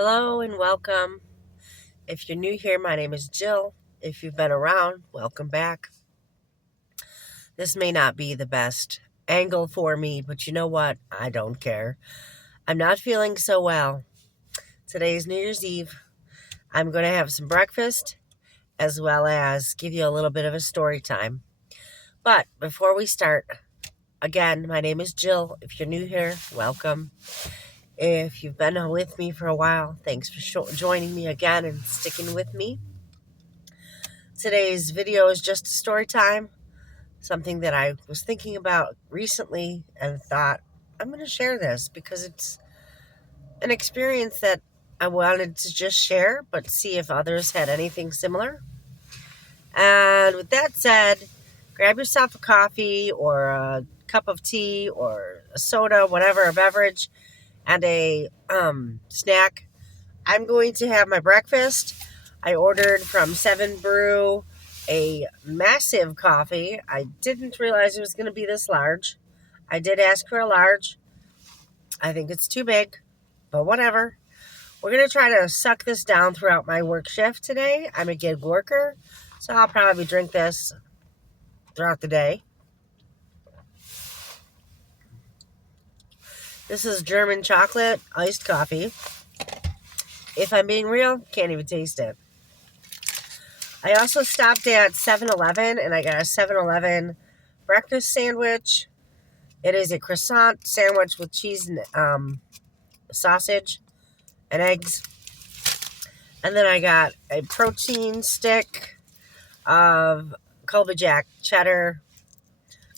Hello and welcome. If you're new here, my name is Jill. If you've been around, welcome back. This may not be the best angle for me, but you know what? I don't care. I'm not feeling so well. Today is New Year's Eve. I'm going to have some breakfast as well as give you a little bit of a story time. But before we start, again, my name is Jill. If you're new here, welcome. If you've been with me for a while, thanks for joining me again and sticking with me. Today's video is just a story time, something that I was thinking about recently and thought I'm going to share this because it's an experience that I wanted to just share, but see if others had anything similar. And with that said, grab yourself a coffee or a cup of tea or a soda, whatever, a beverage, and a snack. I'm going to have my breakfast. I ordered from 7 Brew a massive coffee. I didn't realize it was going to be this large. I did ask for a large. I think it's too big, but whatever. We're going to try to suck this down throughout my work shift today. I'm a gig worker, so I'll probably drink this throughout the day. This is German chocolate iced coffee. If I'm being real, can't even taste it. I also stopped at 7-Eleven and I got a 7-Eleven breakfast sandwich. It is a croissant sandwich with cheese and sausage and eggs. And then I got a protein stick of Colby Jack cheddar,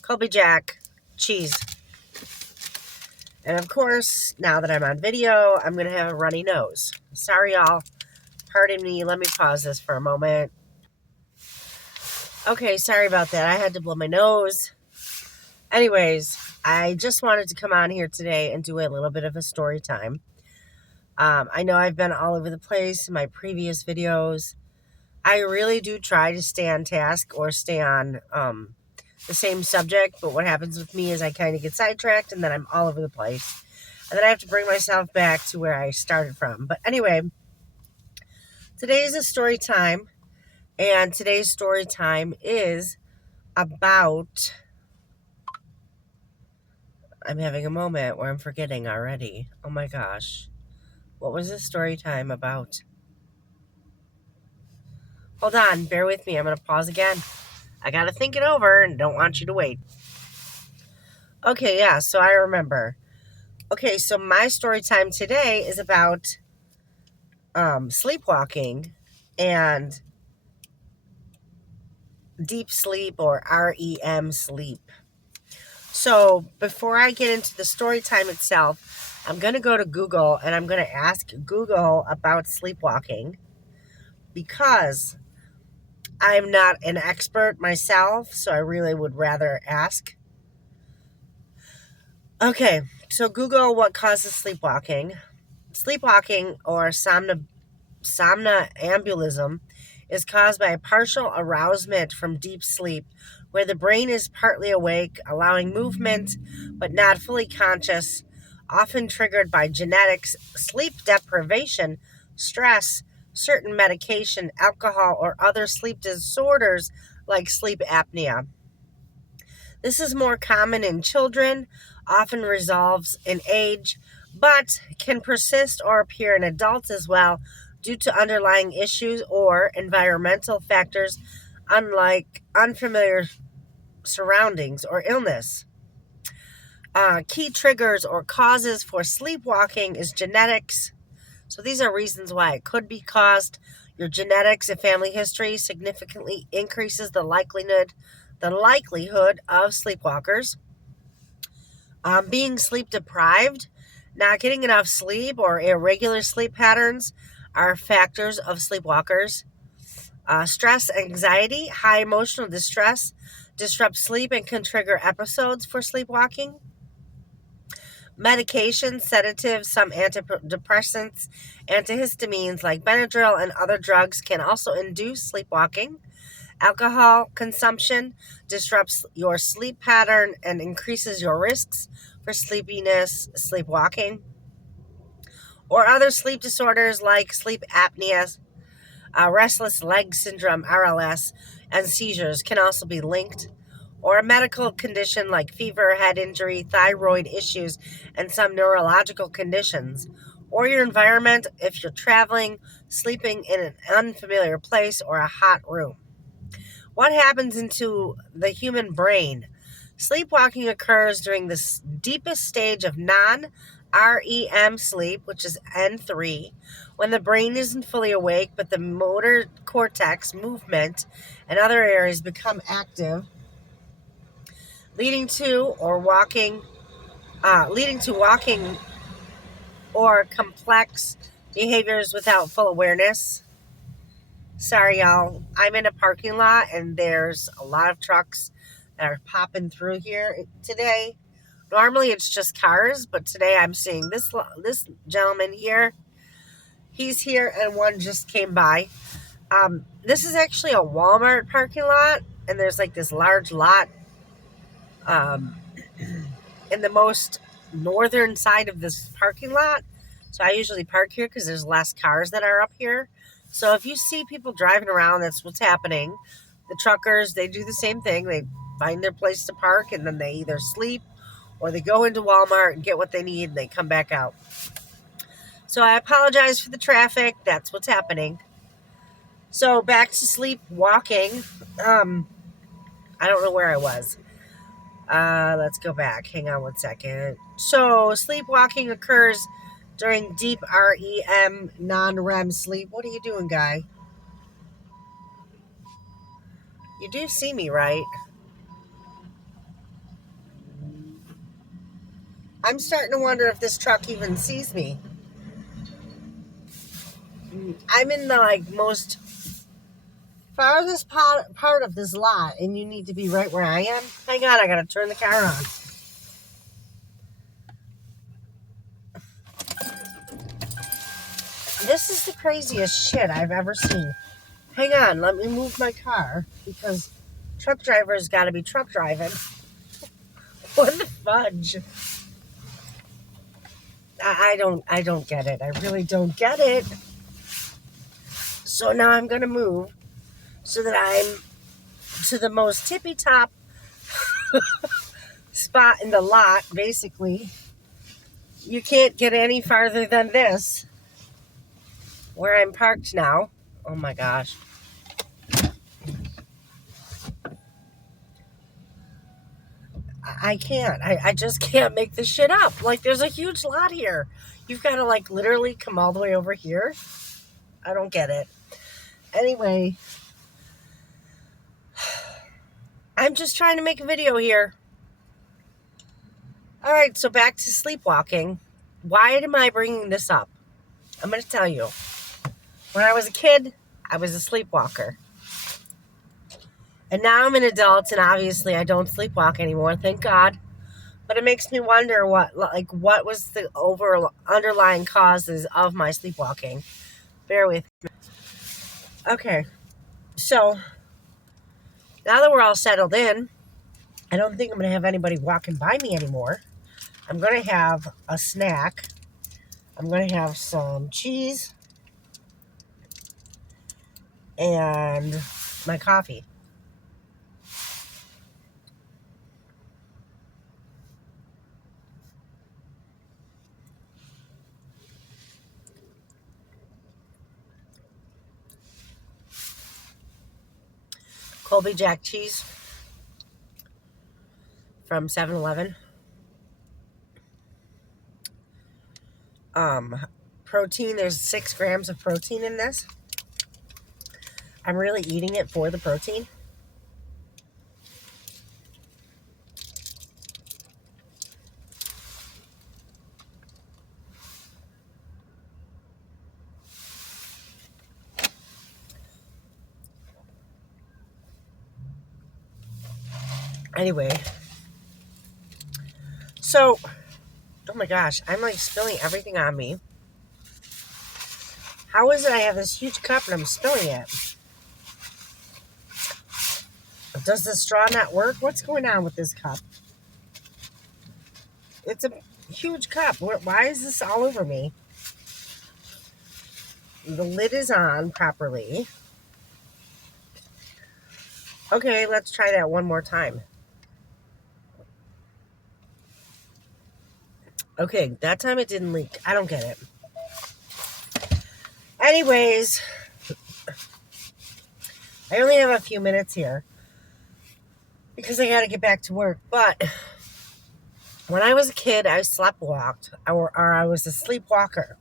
Colby Jack cheese. And of course, now that I'm on video, I'm going to have a runny nose. Sorry, y'all. Pardon me. Let me pause this for a moment. Okay, sorry about that. I had to blow my nose. Anyways, I just wanted to come on here today and do a little bit of a story time. I know I've been all over the place in my previous videos. I really do try to stay on task or stay on the same subject, but what happens with me is I kind of get sidetracked and then I'm all over the place. And then I have to bring myself back to where I started from. But anyway, today is a story time. And today's story time is about... I'm having a moment where I'm forgetting already. Oh my gosh. What was this story time about? Hold on, bear with me. I'm going to pause again. I got to think it over and don't want you to wait. Okay, yeah, so I remember. Okay, so my story time today is about sleepwalking and deep sleep or REM sleep. So before I get into the story time itself, I'm going to go to Google and I'm going to ask Google about sleepwalking because I'm not an expert myself, so I really would rather ask. Okay, so Google what causes sleepwalking. Sleepwalking or somnambulism is caused by a partial arousement from deep sleep, where the brain is partly awake, allowing movement, but not fully conscious, often triggered by genetics, sleep deprivation, stress, certain medication, alcohol, or other sleep disorders like sleep apnea. This is more common in children, often resolves in age, but can persist or appear in adults as well due to underlying issues or environmental factors, unlike unfamiliar surroundings or illness. Key triggers or causes for sleepwalking is genetics. So these are reasons why it could be caused. Your genetics and family history significantly increases the likelihood of sleepwalkers. Being sleep deprived, not getting enough sleep, or irregular sleep patterns are factors of sleepwalkers. Stress, anxiety, high emotional distress disrupts sleep and can trigger episodes for sleepwalking. Medications, sedatives, some antidepressants, antihistamines like Benadryl and other drugs can also induce sleepwalking. Alcohol consumption disrupts your sleep pattern and increases your risks for sleepiness, sleepwalking. or other sleep disorders like sleep apnea, restless leg syndrome, RLS, and seizures can also be linked, or a medical condition like fever, head injury, thyroid issues, and some neurological conditions, or your environment if you're traveling, sleeping in an unfamiliar place, or a hot room. What happens into the human brain? Sleepwalking occurs during the deepest stage of non-REM sleep, which is N3, when the brain isn't fully awake, but the motor cortex, movement, and other areas become active, leading to walking or complex behaviors without full awareness. Sorry, y'all. I'm in a parking lot and there's a lot of trucks that are popping through here today. Normally it's just cars, but today I'm seeing this gentleman here. He's here and one just came by. This is actually a Walmart parking lot, and there's like this large lot um, in the most northern side of this parking lot. So I usually park here because there's less cars that are up here. So if you see people driving around, that's what's happening. The truckers, they do the same thing. They find their place to park and then they either sleep or they go into Walmart and get what they need and they come back out. So I apologize for the traffic. That's what's happening. So back to sleepwalking. I don't know where I was. Let's go back. Hang on one second. So sleepwalking occurs during deep REM, non-REM sleep. What are you doing, guy? You do see me, right? I'm starting to wonder if this truck even sees me. I'm in the most farthest part of this lot, and you need to be right where I am. Hang on, I gotta turn the car on. This is the craziest shit I've ever seen. Hang on, let me move my car because truck drivers got to be truck driving. What the fudge? I don't get it. I really don't get it. So now I'm gonna move so that I'm to the most tippy top spot in the lot. Basically, you can't get any farther than this, where I'm parked now. Oh my gosh. I can't. I just can't make this shit up. There's a huge lot here. You've got to, literally come all the way over here. I don't get it. Anyway, I'm just trying to make a video here. All right, so back to sleepwalking. Why am I bringing this up? I'm going to tell you. When I was a kid, I was a sleepwalker. And now I'm an adult, and obviously I don't sleepwalk anymore, thank God. But it makes me wonder what was the underlying causes of my sleepwalking. Bear with me. Okay, so now that we're all settled in, I don't think I'm going to have anybody walking by me anymore. I'm going to have a snack. I'm going to have some cheese and my coffee. Colby Jack cheese from 7-Eleven. Protein, there's 6 grams of protein in this. I'm really eating it for the protein. Anyway, so, oh my gosh, I'm spilling everything on me. How is it I have this huge cup and I'm spilling it? Does the straw not work? What's going on with this cup? It's a huge cup. Why is this all over me? The lid is on properly. Okay, let's try that one more time. Okay, that time it didn't leak. I don't get it. Anyways, I only have a few minutes here because I got to get back to work. But when I was a kid, I sleptwalked, or I was a sleepwalker.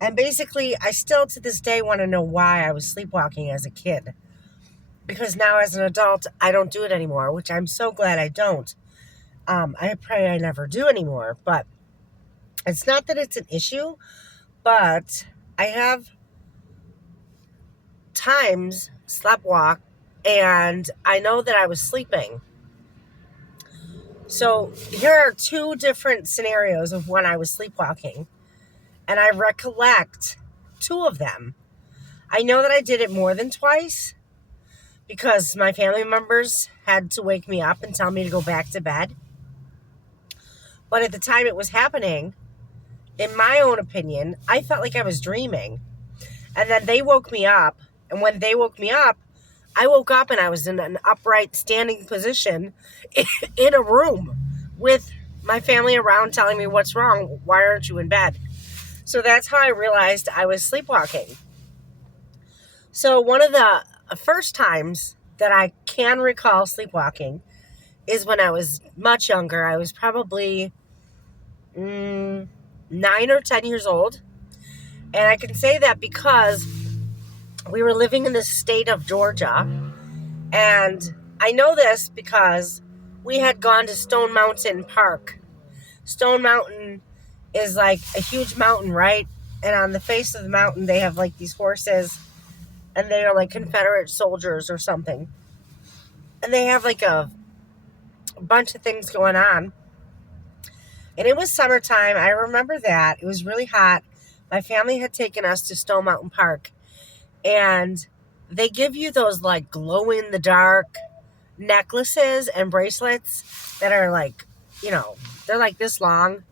And basically, I still to this day want to know why I was sleepwalking as a kid. Because now as an adult, I don't do it anymore, which I'm so glad I don't. I pray I never do anymore. But it's not that it's an issue, but I have times sleptwalk, and I know that I was sleeping. So here are two different scenarios of when I was sleepwalking, and I recollect two of them. I know that I did it more than twice because my family members had to wake me up and tell me to go back to bed. But at the time it was happening, in my own opinion, I felt like I was dreaming. And then they woke me up, and when they woke me up, I woke up and I was in an upright standing position in a room with my family around telling me, what's wrong? Why aren't you in bed? So that's how I realized I was sleepwalking. So one of the first times that I can recall sleepwalking is when I was much younger. I was probably 9 or 10 years old. And I can say that because we were living in the state of Georgia. And I know this because we had gone to Stone Mountain Park. Stone Mountain is like a huge mountain, right? And on the face of the mountain, they have like these horses, and they are like Confederate soldiers or something. And they have like a bunch of things going on. And it was summertime. I remember that. It was really hot. My family had taken us to Stone Mountain Park. And they give you those like glow in the dark necklaces and bracelets that are like, they're like this long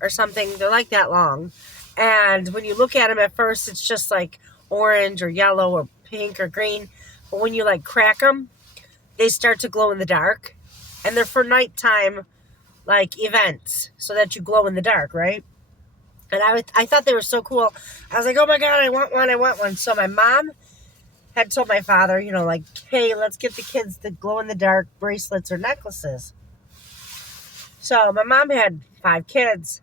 or something. They're like that long. And when you look at them at first, it's just like orange or yellow or pink or green. But when you like crack them, they start to glow in the dark. And they're for nighttime like events so that you glow in the dark, right? And I thought they were so cool. I was like, oh my God, I want one. So my mom had told my father, like, hey, let's get the kids the glow in the dark bracelets or necklaces. So my mom had 5 kids.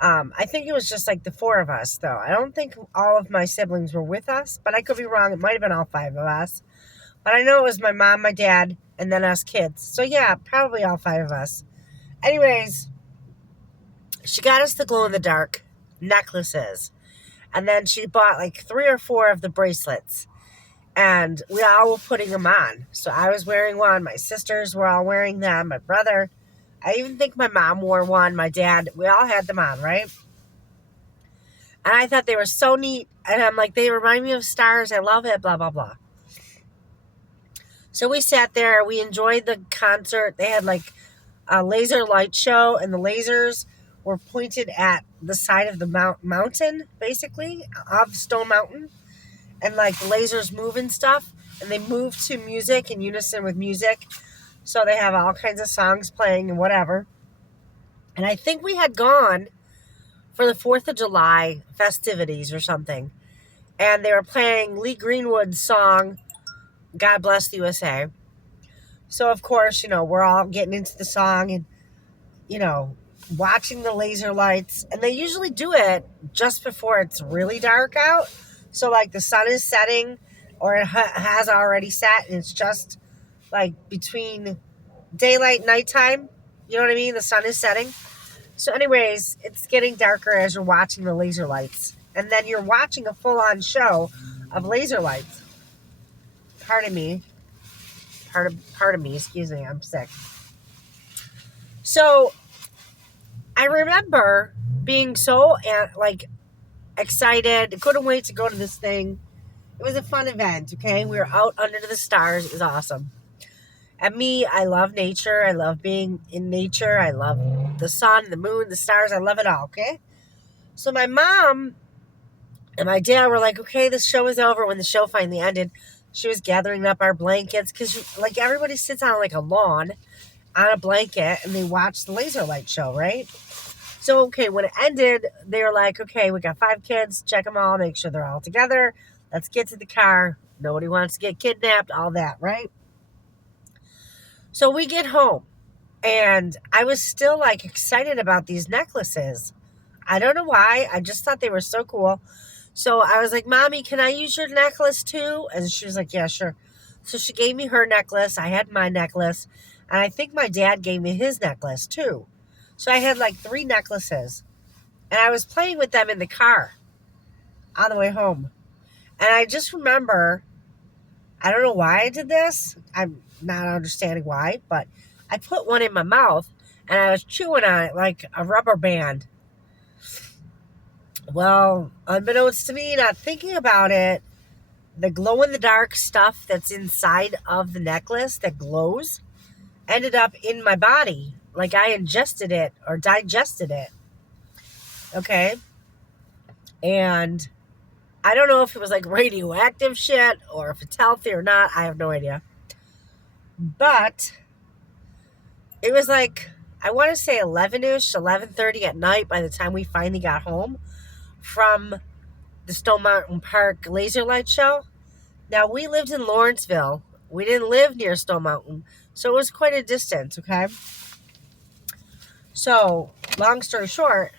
I think it was just like the 4 of us, though. I don't think all of my siblings were with us, but I could be wrong. It might have been all 5 of us. But I know it was my mom, my dad, and then us kids. So yeah, probably all 5 of us. Anyways, she got us the glow in the dark necklaces. And then she bought like 3 or 4 of the bracelets. And we all were putting them on. So I was wearing one. My sisters were all wearing them. My brother. I even think my mom wore one. My dad. We all had them on, right? And I thought they were so neat. And I'm like, they remind me of stars. I love it, blah, blah, blah. So we sat there. We enjoyed the concert. They had like a laser light show. And the lasers were pointed at the side of the mountain, basically, of Stone Mountain. And like the lasers move and stuff. And they move to music in unison with music. So they have all kinds of songs playing and whatever. And I think we had gone for the 4th of July festivities or something. And they were playing Lee Greenwood's song, God Bless the USA. So, of course, we're all getting into the song and, watching the laser lights. And they usually do it just before it's really dark out. So, like, the sun is setting or it has already set. And it's just, like, between daylight and nighttime. You know what I mean? The sun is setting. So, anyways, it's getting darker as you're watching the laser lights. And then you're watching a full-on show of laser lights. Pardon me. Pardon me. Excuse me. I'm sick. So, I remember being so, excited. Couldn't wait to go to this thing. It was a fun event, okay? We were out under the stars. It was awesome. And me, I love nature. I love being in nature. I love the sun, the moon, the stars. I love it all, okay? So my mom And my dad were like, okay, the show is over. When the show finally ended, she was gathering up our blankets because, like, everybody sits on, like, a lawn on a blanket and they watch the laser light show, right? So, okay, when it ended, they were like, okay, we got 5 kids. Check them all. Make sure they're all together. Let's get to the car. Nobody wants to get kidnapped. All that, right? So we get home. And I was still, like, excited about these necklaces. I don't know why. I just thought they were so cool. So I was like, Mommy, can I use your necklace too? And she was like, yeah, sure. So she gave me her necklace. I had my necklace. And I think my dad gave me his necklace too. So I had like 3 necklaces. And I was playing with them in the car on the way home. And I just remember, I don't know why I did this. I'm not understanding why. But I put one in my mouth. And I was chewing on it like a rubber band. Well, unbeknownst to me, not thinking about it, the glow-in-the-dark stuff that's inside of the necklace that glows ended up in my body. Like I ingested it or digested it. Okay? And I don't know if it was like radioactive shit or if it's healthy or not. I have no idea. But it was like, I want to say 11-ish, 11:30 at night by the time we finally got home from the Stone Mountain Park laser light show. Now, we lived in Lawrenceville. We didn't live near Stone Mountain, so it was quite a distance, okay? So, long story short,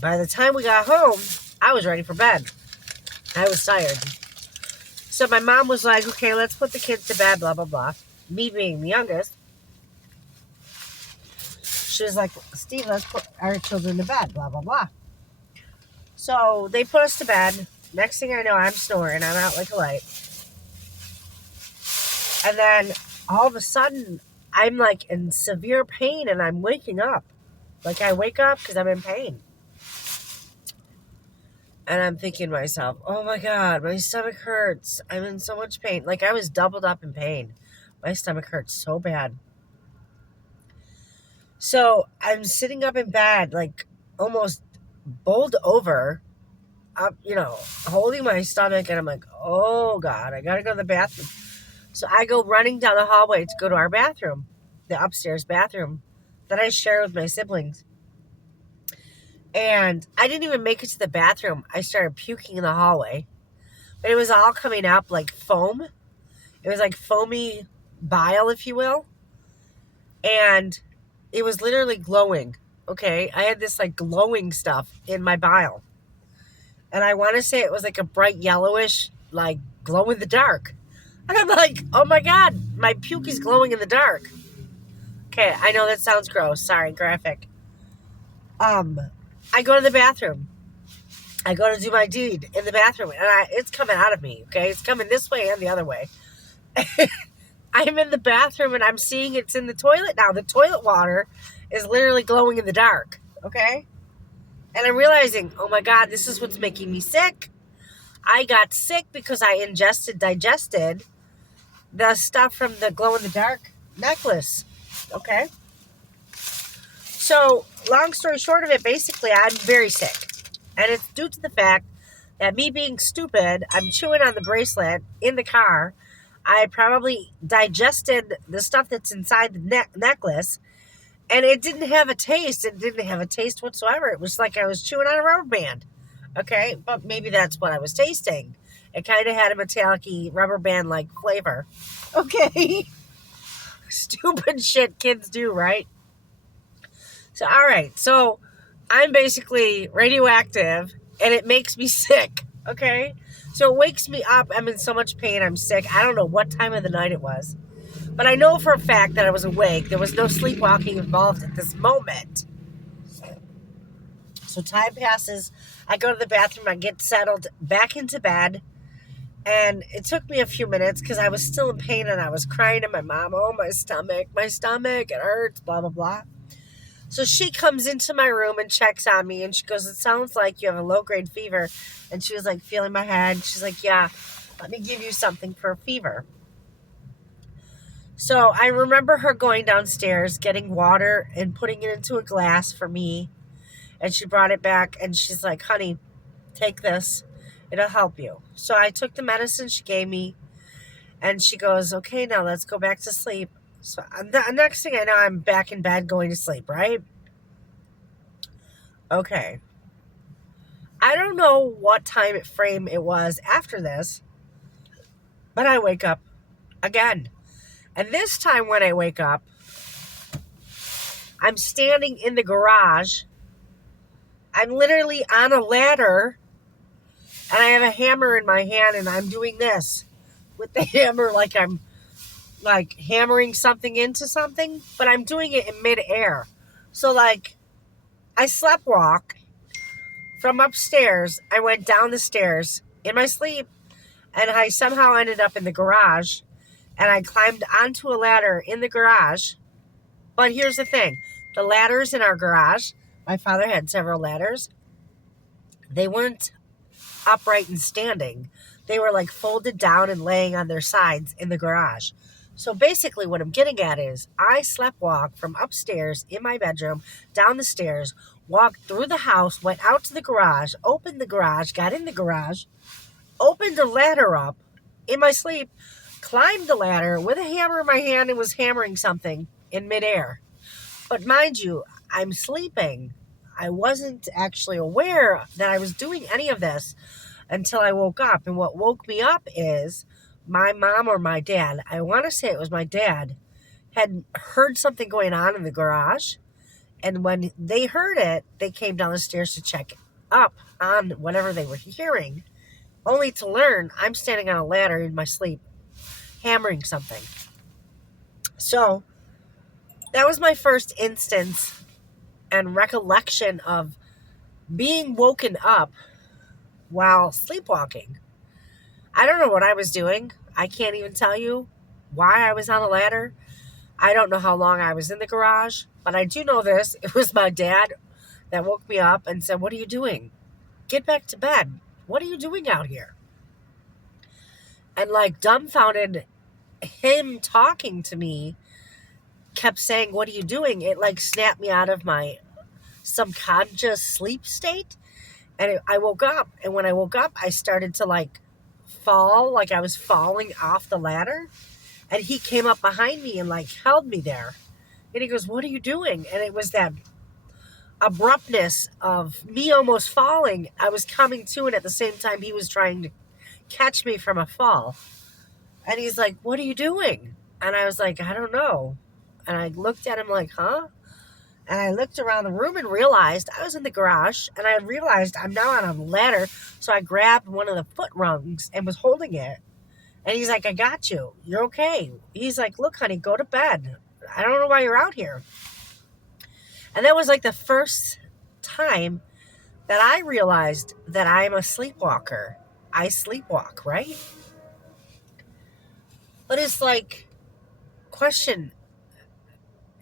by the time we got home, I was ready for bed. I was tired. So my mom was like, okay, let's put the kids to bed, blah, blah, blah. Me being the youngest, she was like, Steve, let's put our children to bed, blah, blah, blah. So they put us to bed. Next thing I know, I'm snoring. I'm out like a light. And then all of a sudden, I'm like in severe pain and I'm waking up. Like I wake up because I'm in pain. And I'm thinking to myself, oh my God, my stomach hurts. I'm in so much pain. Like I was doubled up in pain. My stomach hurts so bad. So I'm sitting up in bed, like almost bowled over, up, holding my stomach. And I'm like, oh God, I got to go to the bathroom. So I go running down the hallway to go to our bathroom, the upstairs bathroom that I share with my siblings. And I didn't even make it to the bathroom. I started puking in the hallway. But it was all coming up like foam. It was like foamy bile, if you will. And it was literally glowing. Okay? I had this like glowing stuff in my bile. And I want to say it was like a bright yellowish, like glow in the dark. And I'm like, oh my God, my puke is glowing in the dark. Okay, I know that sounds gross. Sorry, graphic. I go to the bathroom. I go to do my deed in the bathroom, and it's coming out of me, okay? It's coming this way and the other way. I'm in the bathroom, and I'm seeing it's in the toilet now. The toilet water is literally glowing in the dark, okay? And I'm realizing, oh my God, this is what's making me sick. I got sick because I digested the stuff from the glow-in-the-dark necklace, okay? So, long story short of it, basically, I'm very sick. And it's due to the fact that me being stupid, I'm chewing on the bracelet in the car. I probably digested the stuff that's inside the necklace. And it didn't have a taste. It didn't have a taste whatsoever. It was like I was chewing on a rubber band. Okay? But maybe that's what I was tasting. It kind of had a metallic-y rubber band-like flavor. Okay? Stupid shit kids do, right? So, all right. So, I'm basically radioactive, and it makes me sick, okay? So, it wakes me up. I'm in so much pain. I'm sick. I don't know what time of the night it was. But I know for a fact that I was awake. There was no sleepwalking involved at this moment. So, time passes. I go to the bathroom. I get settled back into bed. And it took me a few minutes because I was still in pain, and I was crying to my mom, oh, my stomach, it hurts, blah, blah, blah. So she comes into my room and checks on me, and she goes, it sounds like you have a low-grade fever. And she was like feeling my head. She's like, yeah, let me give you something for a fever. So I remember her going downstairs, getting water and putting it into a glass for me. And she brought it back and she's like, honey, take this. It'll help you. So I took the medicine she gave me and she goes, okay, now let's go back to sleep. So the next thing I know, I'm back in bed going to sleep, right? Okay. I don't know what time frame it was after this, but I wake up again. And this time when I wake up, I'm standing in the garage. I'm literally on a ladder and I have a hammer in my hand and I'm doing this with the hammer like I'm like hammering something into something, but I'm doing it in midair. So like I slept walk from upstairs. I went down the stairs in my sleep and I somehow ended up in the garage and I climbed onto a ladder in the garage. But here's the thing. The ladders in our garage, my father had several ladders. They weren't upright and standing. They were like folded down and laying on their sides in the garage. So basically what I'm getting at is I slept walk from upstairs in my bedroom, down the stairs, walked through the house, went out to the garage, opened the garage, got in the garage, opened the ladder up in my sleep, climbed the ladder with a hammer in my hand and was hammering something in midair. But mind you, I'm sleeping. I wasn't actually aware that I was doing any of this until I woke up. And what woke me up is my mom or my dad, I want to say it was my dad, had heard something going on in the garage. And when they heard it, they came down the stairs to check up on whatever they were hearing, only to learn I'm standing on a ladder in my sleep, hammering something. So that was my first instance and recollection of being woken up while sleepwalking. I don't know what I was doing. I can't even tell you why I was on a ladder. I don't know how long I was in the garage, but I do know this. It was my dad that woke me up and said, what are you doing? Get back to bed. What are you doing out here? And like dumbfounded, him talking to me kept saying, what are you doing? It like snapped me out of my subconscious sleep state. And I woke up. And when I woke up, I started to like fall, like I was falling off the ladder. And he came up behind me and like held me there. And he goes, what are you doing? And it was that abruptness of me almost falling. I was coming to, and at the same time, he was trying to catch me from a fall. And he's like, what are you doing? And I was like, I don't know. And I looked at him like, huh? And I looked around the room and realized I was in the garage. And I realized I'm now on a ladder. So I grabbed one of the foot rungs and was holding it. And he's like, I got you. You're okay. He's like, look, honey, go to bed. I don't know why you're out here. And that was like the first time that I realized that I'm a sleepwalker. I sleepwalk, right? But it's like, question,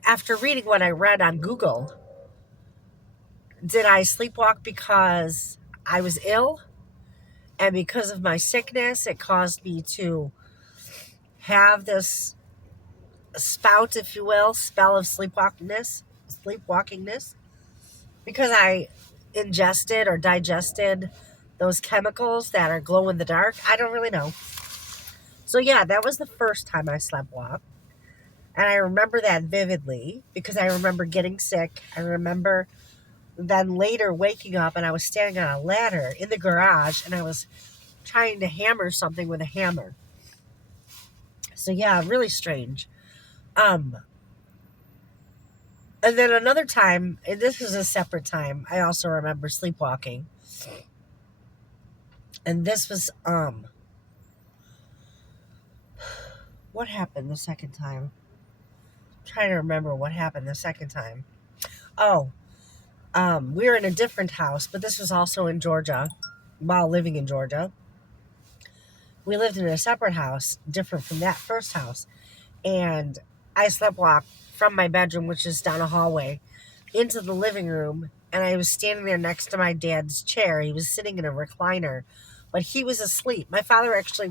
after reading what I read on Google, did I sleepwalk because I was ill? And because of my sickness, it caused me to have this spout, if you will, spell of sleepwalkingness, because I ingested or digested those chemicals that are glow in the dark. I don't really know. So yeah, that was the first time I sleptwalked. And I remember that vividly because I remember getting sick. I remember then later waking up and I was standing on a ladder in the garage and I was trying to hammer something with a hammer. So yeah, really strange. And then another time, and this is a separate time, I also remember sleepwalking. And this was what happened the second time? I'm trying to remember what happened the second time. Oh, we were in a different house, but this was also in Georgia while living in Georgia. We lived in a separate house, different from that first house. And I sleptwalked from my bedroom, which is down a hallway, into the living room. And I was standing there next to my dad's chair. He was sitting in a recliner, but he was asleep. My father actually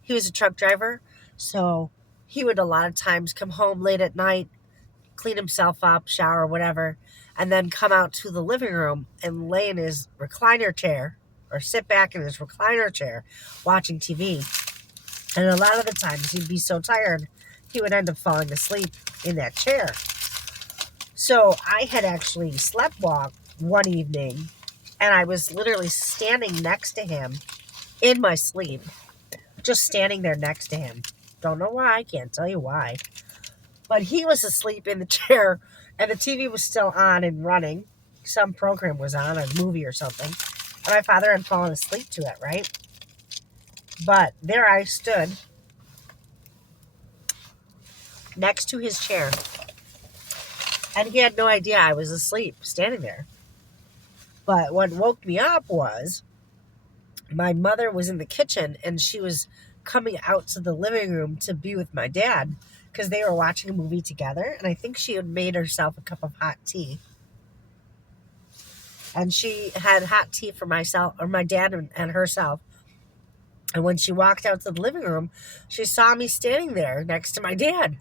he was a truck driver. So he would a lot of times come home late at night, clean himself up, shower, whatever. and then come out to the living room and lay in his recliner chair or sit back in his recliner chair watching TV. And a lot of the times he'd be so tired, he would end up falling asleep in that chair. So I had actually sleptwalked one evening, and I was literally standing next to him in my sleep, just standing there next to him. Don't know why, I can't tell you why. But he was asleep in the chair, and the TV was still on and running. Some program was on, a movie or something. And my father had fallen asleep to it, right? But there I stood next to his chair, and he had no idea I was asleep, standing there. But what woke me up was my mother was in the kitchen, and she was coming out to the living room to be with my dad because they were watching a movie together. And I think she had made herself a cup of hot tea. And she had hot tea for myself, or my dad and herself. And when she walked out to the living room, she saw me standing there next to my dad.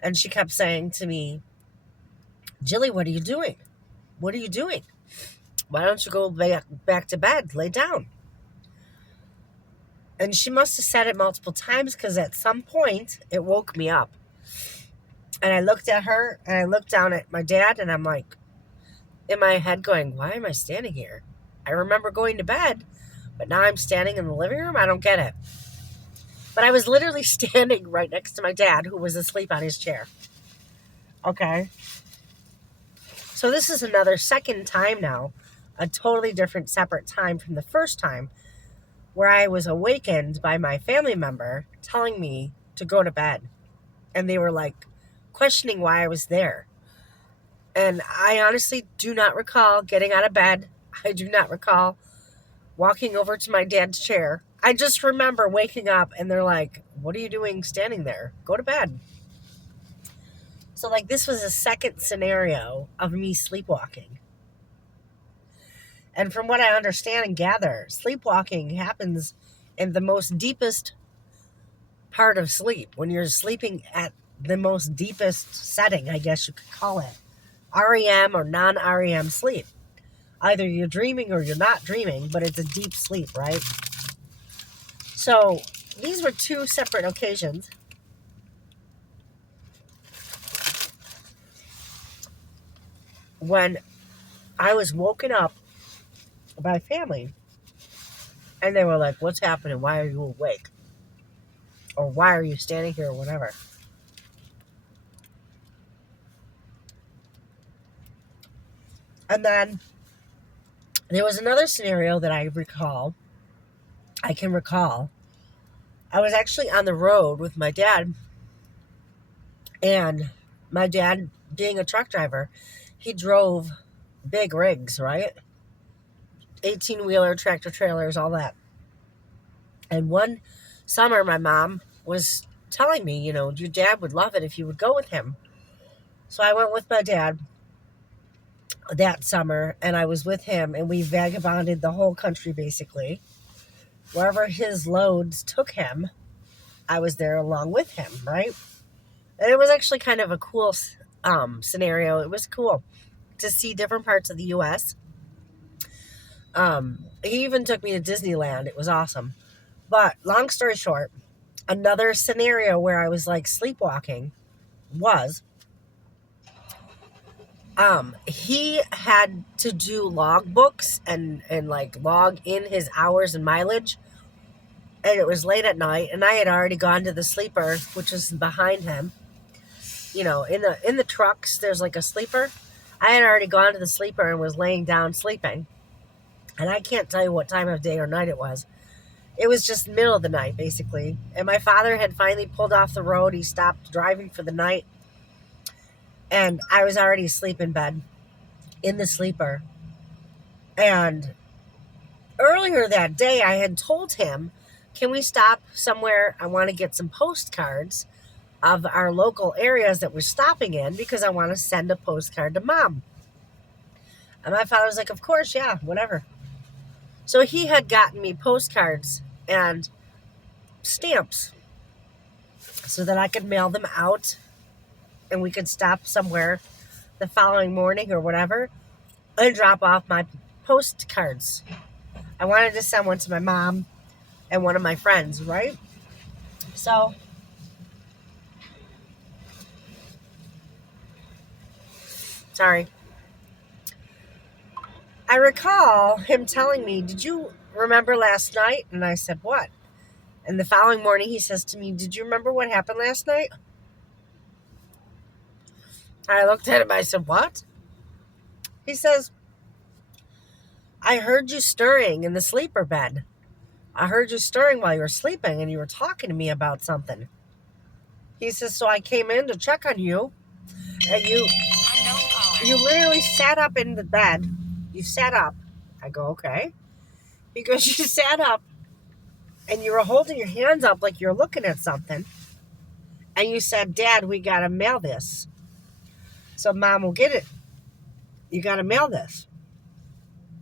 And she kept saying to me, "Jilly, what are you doing? What are you doing? Why don't you go back to bed? Lay down." And she must have said it multiple times because at some point it woke me up. And I looked at her and I looked down at my dad, and I'm like, in my head going, why am I standing here? I remember going to bed, but now I'm standing in the living room? I don't get it. But I was literally standing right next to my dad, who was asleep on his chair. Okay. So this is another second time now, a totally different, separate time from the first time, where I was awakened by my family member telling me to go to bed. And they were like questioning why I was there. And I honestly do not recall getting out of bed. I do not recall walking over to my dad's chair. I just remember waking up and they're like, "What are you doing standing there? Go to bed." So like this was a second scenario of me sleepwalking. And from what I understand and gather, sleepwalking happens in the most deepest part of sleep, when you're sleeping at the most deepest setting, I guess you could call it. REM or non-REM sleep. Either you're dreaming or you're not dreaming, but it's a deep sleep, right? So these were two separate occasions when I was woken up by family, and they were like, "What's happening? Why are you awake? Or why are you standing here?" or whatever. And then there was another scenario that I can recall. I was actually on the road with my dad, and my dad, being a truck driver, he drove big rigs, right? 18-wheeler, tractor trailers, all that. And one summer, my mom was telling me, your dad would love it if you would go with him. So I went with my dad that summer, and I was with him, and we vagabonded the whole country, basically. Wherever his loads took him, I was there along with him, right? And it was actually kind of a cool scenario. It was cool to see different parts of the U.S. He even took me to Disneyland. It was awesome. But long story short, another scenario where I was like sleepwalking was he had to do logbooks and like log in his hours and mileage. And it was late at night, and I had already gone to the sleeper, which was behind him. In the trucks, there's like a sleeper. I had already gone to the sleeper and was laying down sleeping. And I can't tell you what time of day or night it was. It was just middle of the night, basically. And my father had finally pulled off the road. He stopped driving for the night. And I was already asleep in bed in the sleeper. And earlier that day, I had told him, "Can we stop somewhere? I want to get some postcards of our local areas that we're stopping in because I want to send a postcard to Mom." And my father was like, "Of course, yeah, whatever." So he had gotten me postcards and stamps so that I could mail them out and we could stop somewhere the following morning or whatever and drop off my postcards. I wanted to send one to my mom and one of my friends, right? So, sorry. I recall him telling me, "Did you remember last night?" And I said, "What?" And the following morning he says to me, "Did you remember what happened last night?" I looked at him, I said, "What?" He says, "I heard you stirring in the sleeper bed. I heard you stirring while you were sleeping and you were talking to me about something." He says, "So I came in to check on you and you literally sat up in the bed. You sat up." I go, "Okay." He goes, "You sat up and you were holding your hands up like you're looking at something. And you said, 'Dad, we got to mail this. So Mom will get it. You got to mail this.'"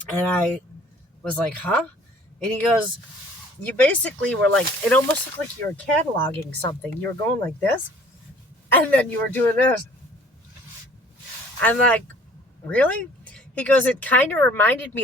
And I was like, "Huh?" And he goes, "You basically were like, it almost looked like you were cataloging something. You were going like this, and then you were doing this." I'm like, "Really?" He goes, "It kind of reminded me